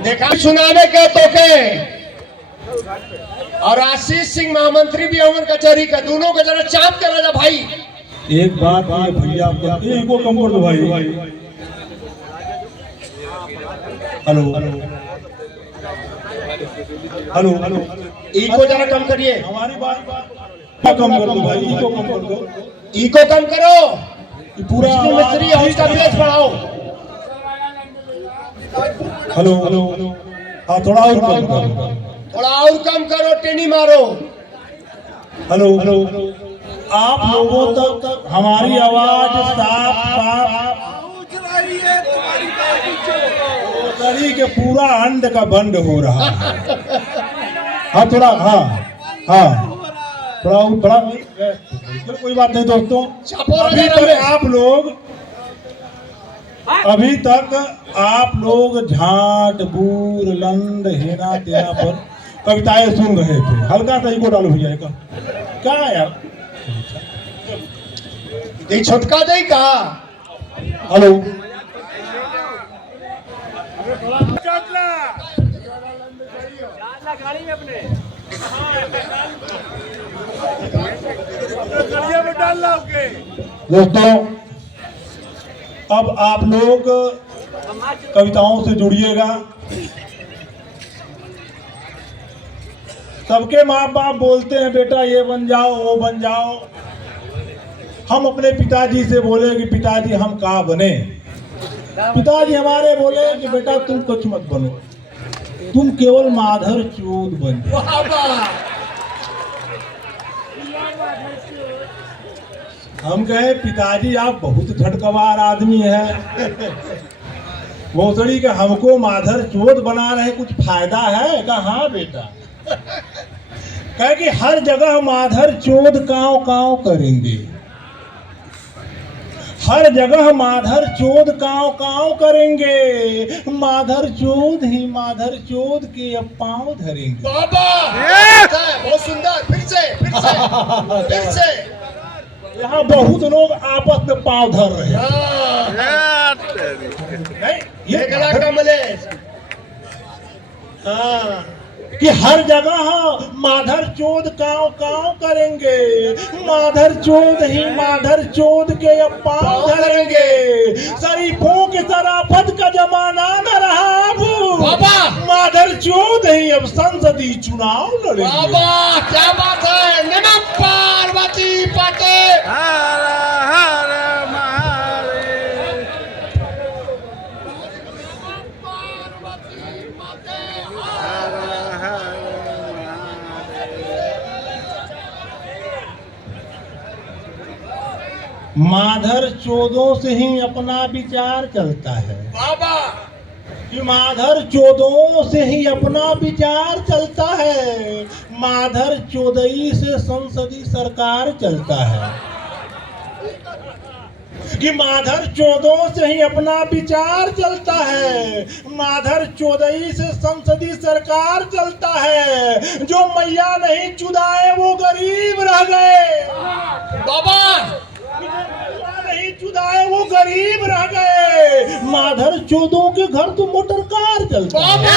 देखा सुनाने के तो के और आशीष सिंह महामंत्री भी अमर कचहरी का, दोनों का जरा चाप कर राजा भाई। एक बात ये भैया को कम कर दो भाई। हेलो हेलो हेलो, इको जरा कम करिए, हमारी बात कम कर दो भाई, इको कम कर दो, इको कम करो, पूरा मिस्त्री हाउस का बेस बढ़ाओ। हेलो हेलो, हाँ थोड़ा और कम करो, थोड़ा और कम करो, टेनी मारो। हेलो हेलो, आप लोगों तक हमारी आवाज साफ साफ तरी के पूरा अंड का बंड हो रहा है। हाँ थोड़ा, हाँ हाँ थोड़ा थोड़ा, कोई बात नहीं दोस्तों। अभी तक आप लोग झाट बूर लंद हेना तेना पर कविताएं सुन रहे थे। हल्का सा इको डालो भैया का, क्या यार ये छोटका दे का। हेलो गाड़ी में अपने दोस्तों, अब आप लोग कविताओं से जुड़िएगा। सबके माँ बाप बोलते हैं बेटा ये बन जाओ वो बन जाओ। हम अपने पिताजी से बोले कि पिताजी हम क्या बने। पिताजी हमारे बोले कि बेटा तुम कुछ मत बनो, तुम केवल माधर चोद बन जाओ। हम कहे पिताजी आप बहुत झटकवार आदमी है, भोसड़ी के हमको माधर चोद बना रहे, कुछ फायदा है? कहा हाँ बेटा, कहे कि हर जगह माधर चोद काव काव करेंगे, हर जगह माधर चोद काव काव करेंगे, माधर चोद ही माधर चोद के अब पांव धरेंगे। बाबा बहुत सुंदर, फिर से यहाँ बहुत लोग आपस में पांव धर रहे हैं। नहीं, ये गला कमलेश। हाँ, कि हर जगह माधर चोद काव काव करेंगे, माधर चोद ही माधर चोद के अब पांव धरेंगे। शरीफों के शराफत का जमाना न रहा बाबा, माधर चोद ही अब संसदीय चुनाव लड़ेंगे। बाबा क्या बात है। नमः पार्वती पते। माधर चोदों से ही अपना विचार चलता है बाबा, कि माधर चोदों से ही अपना विचार चलता है, माधर चोदई से संसदीय सरकार चलता है। कि माधर चोदों से ही अपना विचार चलता है, माधर चोदई से संसदीय सरकार चलता है। जो मैया नहीं चुदाए वो गरीब रह गए बाबा, नहीं चुदाए वो गरीब रह गए। माधर चोदों के घर तो मोटर कार चलता है।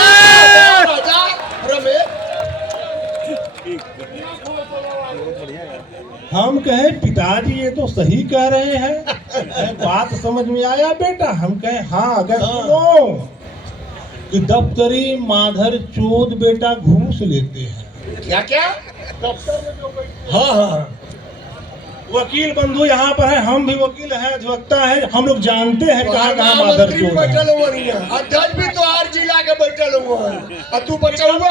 हम कहे पिताजी ये तो सही कह रहे हैं, बात समझ में आया बेटा? हम कहे हाँ। अगर सुनो कि दफ्तरी माधर चोद बेटा घूस लेते हैं। क्या क्या? दफ्तर में जो हाँ हाँ, वकील बंधु यहाँ पर है, हम भी वकील हैं, अधिवक्ता है, हम लोग जानते हैं कहाँ कहाँ माधर मंत्री चोद बैठल है। हुआ, अध्यक्ष भी तो आर जिला के बैठल हुआ, तू बचा हुआ।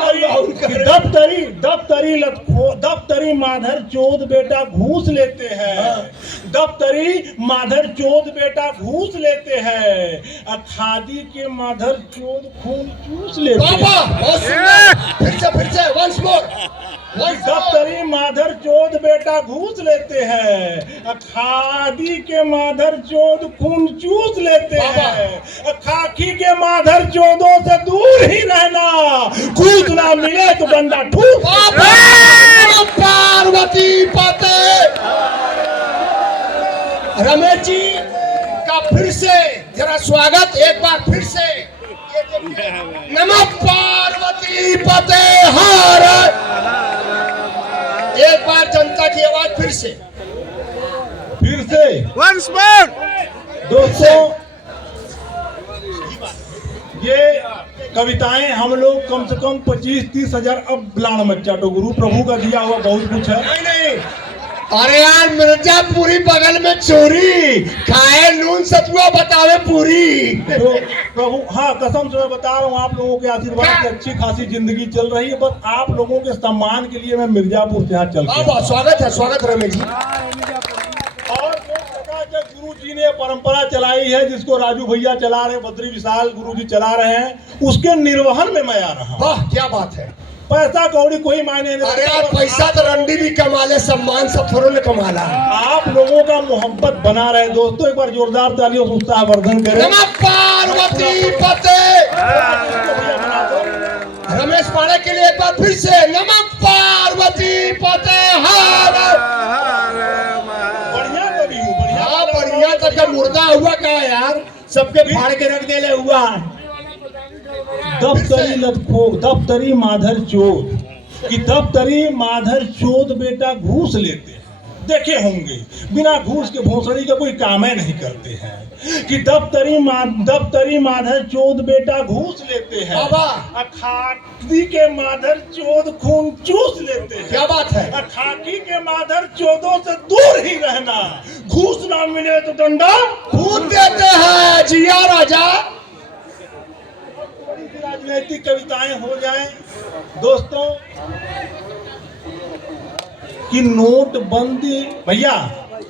दफ्तरी माधर चोद बेटा घूस लेते हैं, दफ्तरी माधर चोद बेटा घूस लेते हैं, खादी के माधर चोद खून चूस लेते हैं। बहुत सुंदर, फिर से once more। दफ्तरी माधर चोद बेटा घूस लेते हैं, खादी के माधर चोद खून चूस लेते हैं। खाकी के माधर चोदों से दूर ही रहना, घूस ना मिले तो बंदा ठूस। पार्वती पते। रमेश जी का फिर से जरा स्वागत एक बार फिर से। नमः पार्वती पते हर। एक बार जनता की आवाज फिर से। Once more. दोस्तों, ये कविताएं हम लोग कम से कम 25-30 हजार, अब लाण मत चाटो, गुरु प्रभु का दिया हुआ बहुत कुछ है। नहीं नहीं, अरे यार मिर्जापुरी बगल में चोरी खाए नून सतुआ बतावे पूरी। तो प्रभु, हाँ कसम से मैं बता रहा हूँ, आप लोगों के आशीर्वाद से अच्छी खासी जिंदगी चल रही है। बस आप लोगों के सम्मान के लिए मैं मिर्जापुर से यहाँ चल के आया। स्वागत है रमेश जी। और गुरु जी ने परंपरा चलाई है, जिसको राजू भैया चला रहे, बद्री विशाल गुरु जी चला रहे हैं, उसके निर्वहन में मैं आ रहा हूँ। वाह क्या बात है। पैसा कौड़ी कोई मायने नहीं। अरे यार पैसा तो रंडी भी कमा ले, सम्मान सब थोड़ा ने कमा ला। आप लोगों का मोहब्बत बना रहे दोस्तों, एक बार जोरदार ताली और उत्साह वर्धन करें। नमः पार्वती पते। रमेश पाड़े के लिए एक बार फिर से नमः पार्वती पते हर। बढ़िया कवि हूँ, बढ़िया। हाँ बढ़िया, तब मुर्दा हुआ क्या यार, सबके फाड़ के रख देले हुआ। दफ्तरी लतखो, दफ्तरी माधर चोद, कि दफ्तरी माधर चोद बेटा घूस लेते हैं। देखे होंगे, बिना घूस के भोसड़ी का कोई काम है नहीं करते हैं। कि दफ्तरी माधर चोद बेटा घूस लेते हैं। बाबा। खाकी के माधर चोद खून चूस लेते हैं। क्या बात है। खाकी के माधर चोदों से दूर ही रहना, घूस ना मिले तो डंडा खून देते हैं। जिया राजा। राजनीतिक कविताएं हो जाएं दोस्तों, कि नोटबंदी। भैया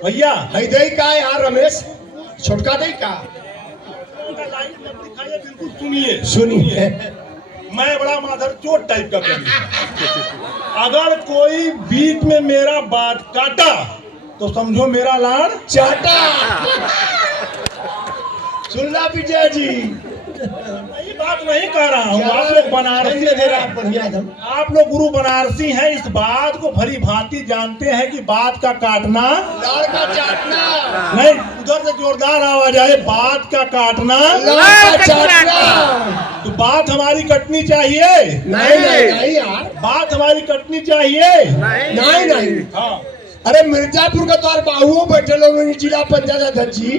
भैया है दे का यार रमेश, छोटका दे का। लाइट मत दिखाइए, बिल्कुल सुनिए सुनिए। मैं बड़ा माधर चोट टाइप का कवि हूं। अगर कोई बीच में मेरा बात काटा तो समझो मेरा लाड़ चाटा। सुनला विजय जी, ये बात नहीं कह रहा हूँ। आप लोग बनारसी हैं, बढ़िया एकदम। आप लोग गुरु बनारसी हैं, इस बात को भली भांति जानते हैं कि बात का काटना लाड़ का चाटना। नहीं, उधर से जोरदार आवाज आए, बात का काटना लाड़ का चाटना। तो बात हमारी कटनी चाहिए। नहीं नहीं नहीं यार, बात हमारी कटनी चाहिए। नहीं नहीं। हाँ, अरे मिर्जापुर का तो बाहुओं बैठे लोग जिला पंचायत अध्यक्ष जी।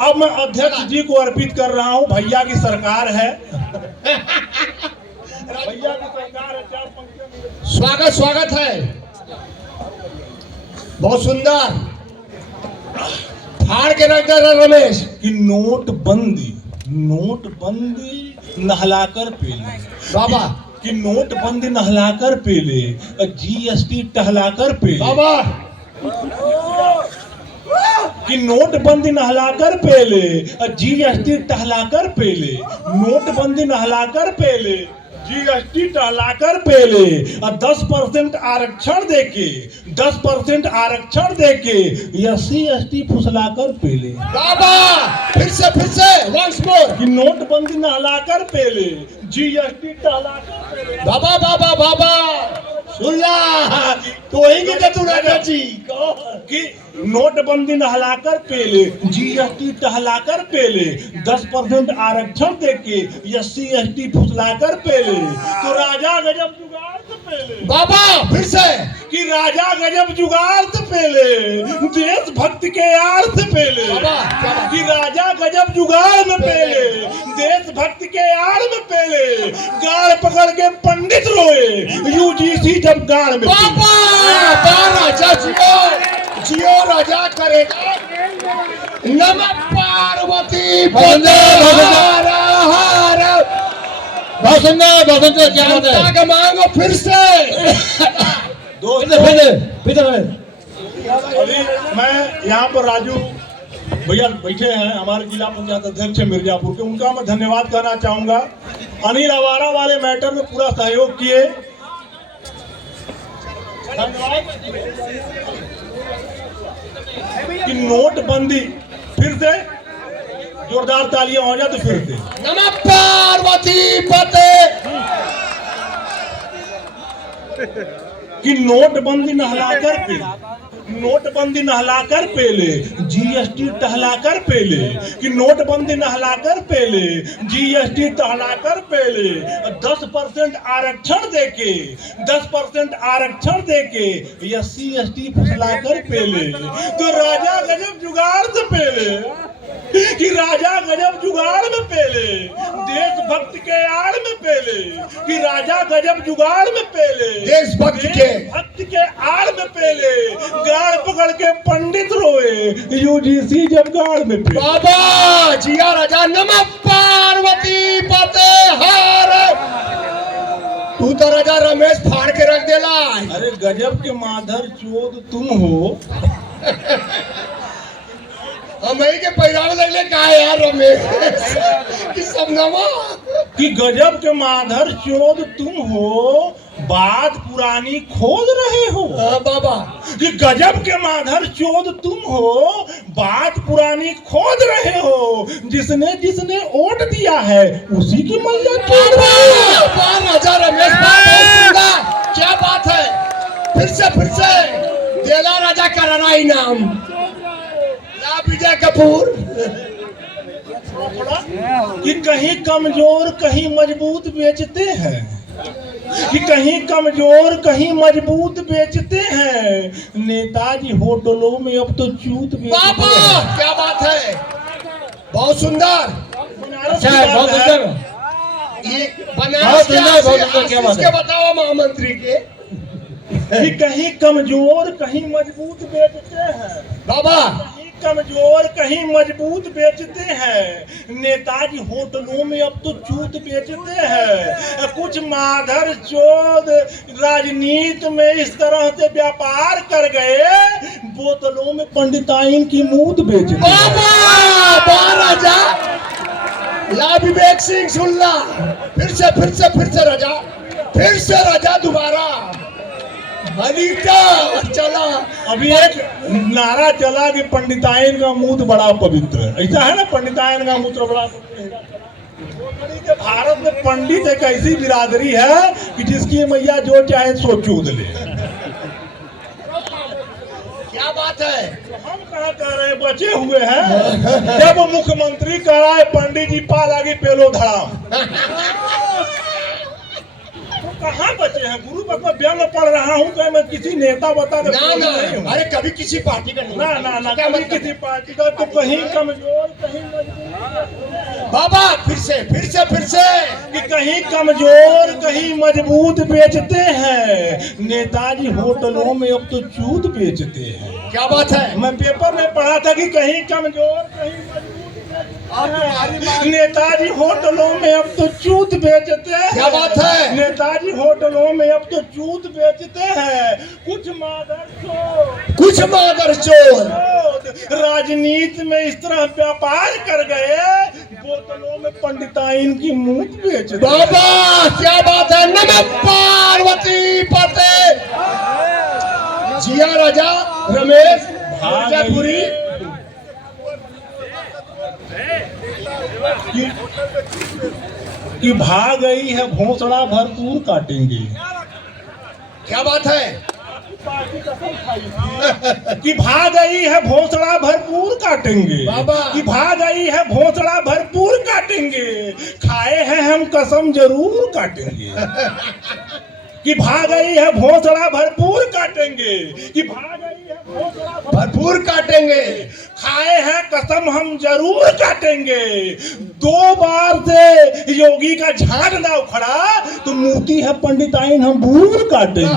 अब मैं अध्यक्ष जी को अर्पित कर रहा हूँ। भैया की सरकार है, भैया की सरकार है। 4 पंक्तियां। स्वागत है, बहुत सुंदर। फाड़ के रख दे रमेश। कि नोटबंदी नहलाकर पेले। बाबा। कि नोटबंदी नहलाकर पेले, जीएसटी टहलाकर पेले। बाबा। कि नोटबंदी नहलाकर पेले, जीएसटी टहलाकर पेले। नोटबंदी नहलाकर पेले, जीएसटी टहलाकर पेले। और 10% आरक्षण देके 10% आरक्षण देके SC/ST फुसलाकर पेले। बाबा फिर से वंस मोर। कि नोटबंदी नहलाकर पेले, जीएसटी टहलाकर पेले। बाबा बाबा बाबा सुनला तो वही के तू राजा जी कि नोटबंदी नहलाकर पेले, जीएसटी टहलाकर पेले, 10% आरक्षण देके SC/ST फुसलाकर पेले। तो राजा गजब जुगाड़ से पेले। बाबा फिर से। कि राजा गजब जुगाड़ से पेले, देशभक्त के आड़ से पेले। बाबा। कि राजा गजब जुगाड़ में पेले, देशभक्त के आड़ में पेले। गाड़ पकड़ के पंडित रोए, UGC जब गाड़ में पेले। बाबा राजा जियो राजा करेगा। नमः पार्वती पते हर हर। जनता का मांगो फिर से। दोस्तों, अभी मैं यहाँ पर राजू भैया बैठे हैं, हमारे जिला पंचायत अध्यक्ष है मिर्जापुर के, उनका मैं धन्यवाद करना चाहूंगा। अनिल अवारा वाले मैटर में पूरा सहयोग किए, धन्यवाद। कि नोटबंदी फिर से जोरदार तालियां हो जाए तो फिर से। नमः पार्वती पते। कि नोटबंदी नहलाकर पेले, नोटबंदी नहलाकर पेले, जीएसटी टहलाकर पेले, कि नोटबंदी नहलाकर पेले, जीएसटी टहलाकर पेले, 10% आरक्षण देके 10% आरक्षण देके एससी एसटी फुसलाकर पेले, तो राजा गजब जुगाड़ से पेले, कि राजा गजब जुगाड़ में पेले, देशभक्त के आड़ में पेले, कि राजा गजब जुगाड़ में पेले, देशभक्त के आड़ में पेले, गाड़ पकड़ के पंडित रोए, यूजीसी जब गाड़ में पेले। बाबा जिया राजा नमः पार्वती पते हर। तू तो राजा रमेश फाड़ के रख देला। अरे गजब के माधर चोद तुम हो। हम के पैराव लगले का यार रमेश कि समनामा कि गजब के माधर चोद तुम हो, बात पुरानी खोद रहे हो। बाबा कि गजब के माधर चोद तुम हो, बात पुरानी खोद रहे हो, जिसने जिसने वोट दिया है उसी की मैया चोद रहे हो। राजा रमेश बहुत सुंदर, क्या बात है। फिर से देला राजा कराना इनाम विजय कपूर। कि कहीं कमजोर कहीं मजबूत बेचते हैं, कि कहीं कमजोर कहीं मजबूत बेचते हैं, नेताजी होटलों में अब तो चूत बेचते हैं। क्या बात है, बहुत सुंदर। बहुत सुंदर। ये बनारस के बताओ महामंत्री के। कि कहीं कमजोर कहीं मजबूत बेचते हैं बाबा, कमजोर कहीं मजबूत बेचते हैं, नेताजी होटलों में अब तो चूत बेचते हैं। कुछ माधर चोद राजनीति में इस तरह से व्यापार कर गए, बोतलों में पंडिताइन की मूत बेचते हैं। बाबा राजा ला विवेक सिंह सुनला। फिर से राजा, फिर से राजा दोबारा चला। अभी एक नारा चला कि पंडिताइन का मूत्र बड़ा पवित्र है। ऐसा है ना, पंडिताइन का मूत्र बड़ा पवित्र। भारत में पंडित एक ऐसी बिरादरी है कि जिसकी मैया जो चाहे सो चूद ले। क्या बात है। हम कहाँ कह रहे हैं, बचे हुए हैं। जब मुख्यमंत्री कह रहा है पंडित जी पा लागी पेलो धड़ाम, कहाँ बचे हैं। गुरु मैं व्यंग पढ़ रहा हूँ कि मैं किसी नेता बता दे। ना, अरे कभी किसी पार्टी का नहीं। ना कभी किसी पार्टी का, तो कहीं कमजोर कहीं मजबूत। बाबा फिर से कि कहीं कमजोर कहीं मजबूत बेचते हैं, नेताजी होटलों में अब तो चूत बेचते हैं। क्या बात है। मैं पेपर में पढ़ा था कि कहीं कमजोर कहीं मजबूत, नेताजी होटलों में अब तो चूत बेचते हैं। क्या बात है। नेताजी होटलों में अब तो चूत बेचते हैं। कुछ मादर चोर राजनीति में इस तरह व्यापार कर गए, बोतलों में पंडिताइन की मूत बेचते। बाबा क्या बात है। नमः पार्वती पते जिया राजा रमेश मिर्जापुरी। कि भाग गई है भोसड़ा भरपूर काटेंगे। क्या बात है। कि भाग गई है भोसड़ा भरपूर काटेंगे। बाबा कि भाग गई है भोसड़ा भरपूर काटेंगे, खाए हैं हम कसम जरूर काटेंगे। कि भाग गई है भोसड़ा भरपूर काटेंगे, कि भाग गई है भोसड़ा भरपूर काटेंगे, खाए हैं कसम हम जरूर काटेंगे। 2 बार से योगी का झाड़ ना उखड़ा, तो मोती है पंडिताइन हम बूर काटेंगे।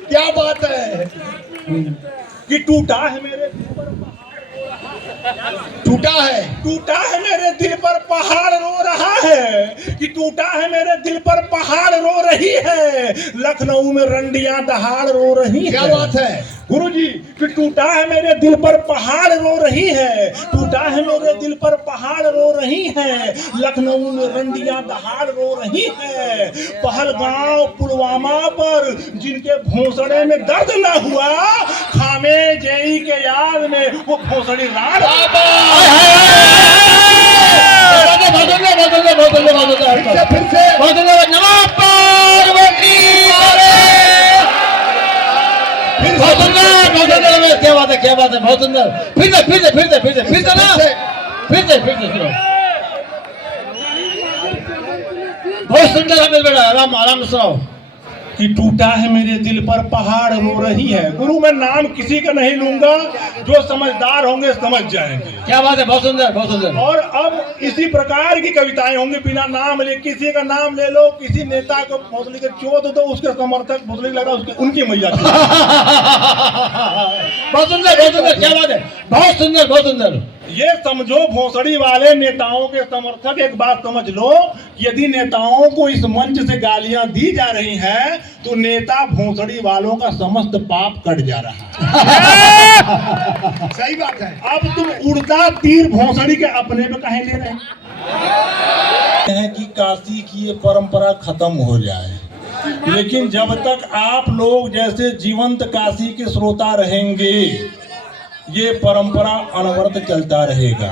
क्या बात है। कि टूटा है मेरे टूटा है मेरे दिल पर पहाड़ रो रहा है, कि टूटा है मेरे दिल पर पहाड़ रो रही है, लखनऊ में रंडियां दहाड़ रो रही है। क्या बात है गुरुजी। कि टूटा है मेरे दिल पर पहाड़ रो रही है, टूटा है मेरे दिल पर पहाड़ रो रही है, लखनऊ में रंडियां दहाड़ रो रही है। पहलगांव पुलवामा पर जिनके भोंसड़े में दर्द न हुआ, खामे जेई के याद में वो भोंसड़ी राड़। फिर से नमः पार्वती। बहुत सुंदर रमेश, क्या बात है, क्या बात है, बहुत सुंदर। फिर से ना, फिर से सुनो। बहुत सुंदर रमेश बेटा, आराम से सुनाओ। कि टूटा है मेरे दिल पर पहाड़ रो रही है। गुरु मैं नाम किसी का नहीं लूंगा, जो समझदार होंगे समझ जाएंगे। क्या बात है, बहुत सुंदर, बहुत सुंदर। और अब इसी प्रकार की कविताएं होंगी बिना नाम ले। किसी का नाम ले लो, किसी नेता को भोसड़ी के चोट दो, उसके समर्थक भोसड़ी लगा उसके उनकी मैया बहुत सुंदर, बहुत सुंदर, क्या बात है, बहुत सुंदर, बहुत सुंदर। ये समझो भोसड़ी वाले नेताओं के समर्थक, एक बात समझ लो, यदि नेताओं को इस मंच से गालियां दी जा रही हैं तो नेता भोसड़ी वालों का समस्त पाप कट जा रहा है। सही बात है। अब तुम उड़ता तीर भोसड़ी के अपने पे कहे ले रहे हैं कि काशी की ये परंपरा खत्म हो जाए, लेकिन जब तक आप लोग जैसे जीवंत काशी के श्रोता रहेंगे ये परंपरा अनवरत चलता रहेगा।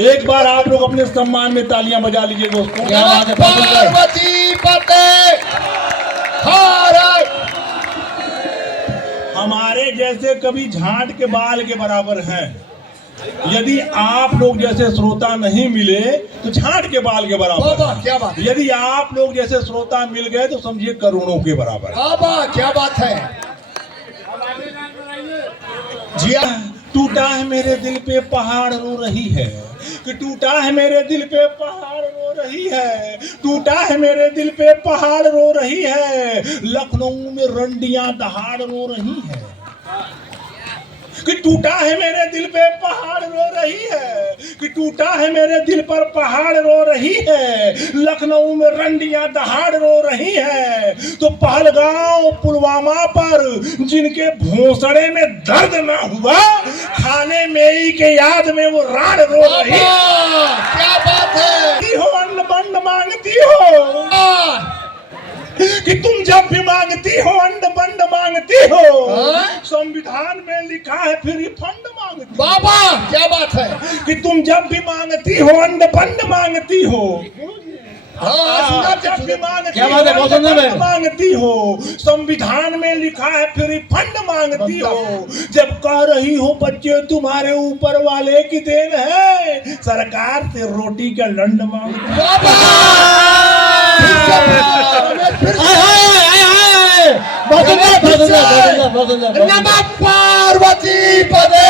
एक बार आप लोग अपने सम्मान में तालियां बजा लीजिए दोस्तों। क्या बात है, बहुत सुंदर। पार्वती पते भारत। हमारे जैसे कभी झांट के बाल के बराबर हैं। यदि आप लोग जैसे श्रोता नहीं मिले तो झांट के बाल के बराबर बाबा हैं। क्या बात, यदि आप लोग जैसे श्रोता मिल गए तो समझिए करोड़ों के बराबर है। बाबा क्या बात है। जी टूटा है मेरे दिल पे पहाड़ रो रही है, कि टूटा है मेरे दिल पे पहाड़ रो रही है, टूटा है मेरे दिल पे पहाड़ रो रही है, लखनऊ में रंडियां दहाड़ रो रही है। कि टूटा है मेरे दिल पे पहाड़ रो रही है, कि टूटा है मेरे दिल पर पहाड़ रो रही है, लखनऊ में रंडियां दहाड़ रो रही है। तो पहलगांव पुलवामा पर जिनके भोसड़े में दर्द ना हुआ, खाने में ही के याद में वो राड रो रही है। क्या बात है। हो अन्न बंद मांगती हो, कि तुम जब भी मांगती हो अंड बंड मांगती हो, संविधान में लिखा है फिर फंड मांगती। बाबा क्या बात है। कि तुम जब भी मांगती हो अंड बंड मांगती हो, जब भी मांगती क्या बात है, बहुत सुंदर है। मांगती हो, संविधान में लिखा है फिर फंड मांगती हो। जब कह रही हो बच्चे तुम्हारे ऊपर वाले की देन है, सरकार से रोटी का लंड मांगती हो। बहुत सुंदर, बहुत सुंदर, बहुत सुंदर। नमः पार्वती पते।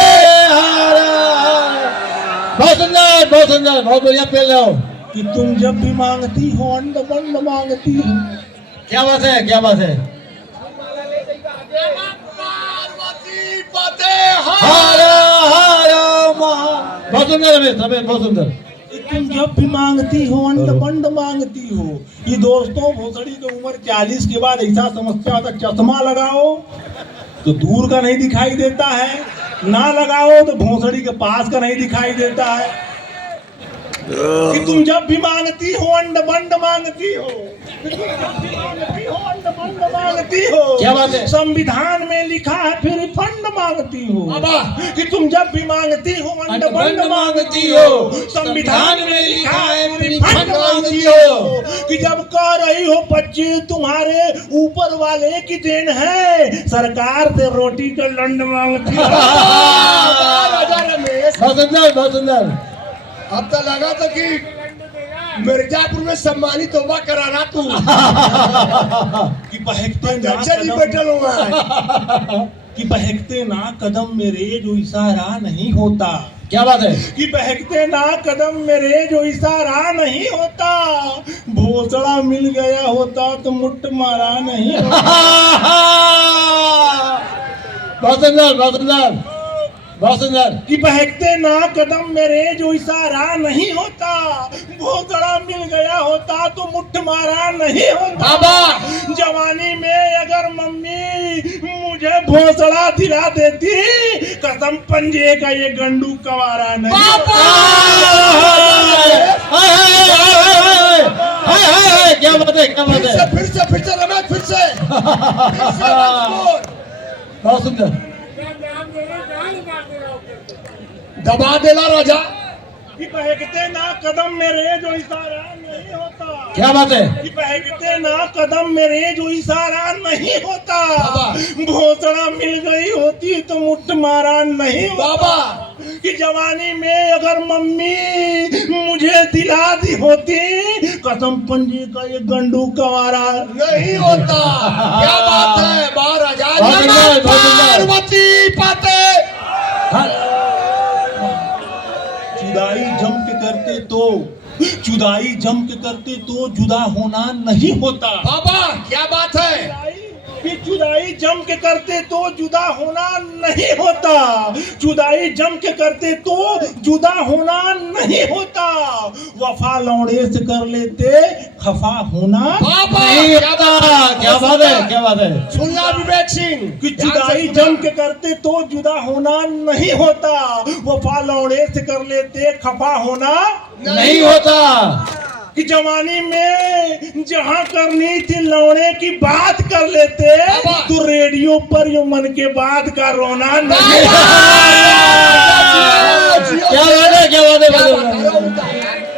बहुत सुंदर, बहुत सुंदर, बहुत बढ़िया पेल रहे हो। कि तुम जब भी मांगती हो अंड बंड मांगती हो। क्या बात है, क्या बात है। पार्वती पते बहुत सुंदर रमेश, बहुत सुंदर। कि तुम जब भी मांगती हो अंड बंड मांगती हो। ये दोस्तों भोसड़ी की उम्र 40 के बाद ऐसा समस्या होता, चश्मा लगाओ तो दूर का नहीं दिखाई देता है, ना लगाओ तो भोसड़ी के पास का नहीं दिखाई देता है। कि तुम जब भी मांगती हो अंड बंड मांगती हो, अंड बंड मांगती हो। क्या बात है। संविधान में लिखा है फिर फंड मांगती हो। कि तुम जब भी मांगती हो अंड बंड मांगती हो, संविधान में लिखा है फिर फंड मांगती हो। कि जब कह रही हो बच्चे तुम्हारे ऊपर वाले की देन है, सरकार से रोटी का लंड मांगती हो। राजा रमेश, बहुत सुंदर, बहुत सुंदर। अब तो लगा था कि मिर्जापुर में सम्मानित होगा कराना तू। कि बहकते ना चली कदम, बैठल हुआ कि बहकते ना कदम मेरे जो इशारा नहीं होता। क्या बात है। कि बहकते ना कदम मेरे जो इशारा नहीं होता, भोसड़ा मिल गया होता तो मुट्ठ मारा नहीं होता। बहुत सुंदर, बहुत सुंदर, बहुत सुंदर। कि बहकते ना कदम मेरे जो इशारा नहीं होता, भोसड़ा मिल गया होता तो मुट्ठ मारा नहीं होता। बाबा जवानी में अगर मम्मी मुझे भोसड़ा दिला देती, कसम पंजे का ये गंडू कवारा नहीं होता। क्या बात है, क्या बात है। फिर से रमेश, फिर से बहुत सुंदर। दबा देला राजा। कि बहकते ना कदम मेरे जो इशारा नहीं होता, क्या बात है? कि बहकते ना कदम मेरे जो इशारा नहीं होता, बाबा। भोसड़ा मिल गई होती तो मुट्ठ मारा नहीं होता। बाबा कि जवानी में अगर मम्मी मुझे दिला दी होती कसम पंजी का ये गंडू कवारा नहीं होता। क्या बात है महाराजा, बहुत सुंदर, बहुत सुंदर। पार्वती पाते। हाँ, जुदाई जम के करते तो जुदाई जम के करते तो जुदा होना नहीं होता। बाबा क्या बात है, जुदाई जम के करते तो जुदा होना नहीं होता। जुदाई जम के करते तो जुदा होना नहीं होता। वफा लौड़े से कर लेते खफा होना बाबा नहीं क्या होता। बात क्या बात है? क्या बात है? सुनना विवेक सिंह कि जुदाई जम के करते तो जुदा होना नहीं होता। वफा लौड़े से कर लेते खफा होना नहीं होता। कि जवानी में जहाँ करनी थी लौड़े की बात कर लेते बाबा। तो रेडियो पर यो मन के बाद का रोना नहीं। बाबा, क्या बात है? क्या बात है? क्या बात है?